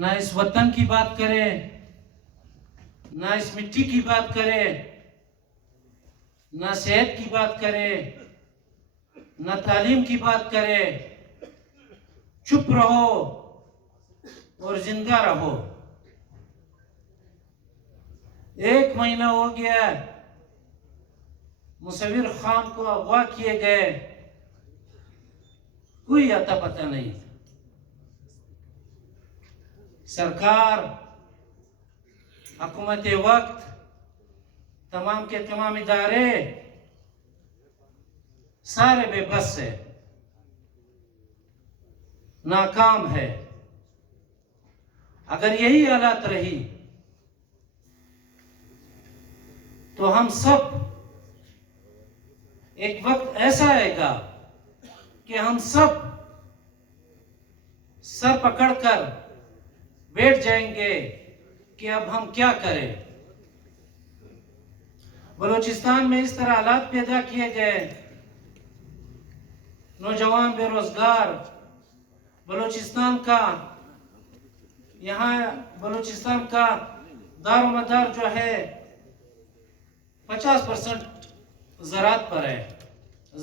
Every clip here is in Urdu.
نہ اس وطن کی بات کرے، نہ اس مٹی کی بات کرے، نہ صحت کی بات کرے، نہ تعلیم کی بات کرے، چپ رہو اور زندہ رہو۔ 1 مہینہ ہو گیا مصور خان کو اغوا کیے گئے، کوئی اتا پتہ نہیں۔ سرکار، حکومت وقت، تمام کے تمام ادارے سارے بے بس ہے، ناکام ہے۔ اگر یہی حالات رہی تو ہم سب ایک وقت ایسا آئے گا کہ ہم سب سر پکڑ کر بیٹھ جائیں گے کہ اب ہم کیا کریں۔ بلوچستان میں اس طرح حالات پیدا کیے گئے، نوجوان بے روزگار، بلوچستان کا دار و مدار جو ہے 50% زراعت پر ہے،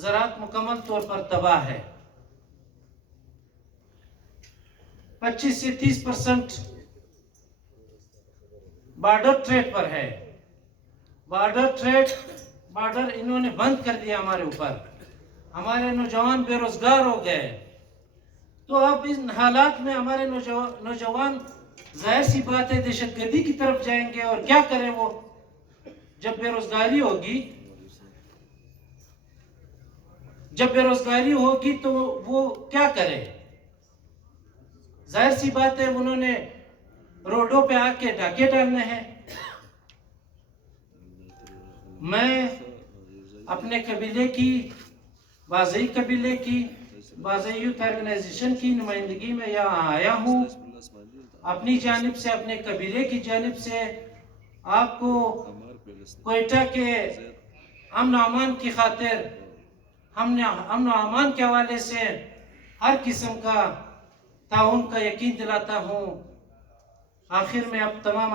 زراعت مکمل طور پر تباہ ہے۔ 25 سے 30% بارڈر ٹریڈ پر ہے۔ بارڈر انہوں نے بند کر دیا ہمارے اوپر، ہمارے نوجوان بے روزگار ہو گئے۔ تو اب ان حالات میں ہمارے نوجوان ظاہر سی بات ہے دہشت گردی کی طرف جائیں گے، اور کیا کریں وہ جب بے روزگاری ہوگی تو وہ کیا کرے؟ ظاہر سی بات ہے انہوں نے روڈوں پہ آ کے ڈاکے ڈالنے ہیں۔ میں اپنے قبیلے کی، بازئی قبیلے کی، بازئی یوتھ آرگنائزیشن کی نمائندگی میں یہاں آیا ہوں۔ اپنی جانب سے، اپنے قبیلے کی جانب سے آپ کو کوئٹہ کے امن و امان کی خاطر، امن و امان کے حوالے سے ہر قسم کا تعاون کا یقین دلاتا ہوں۔ آخر میں اب تمام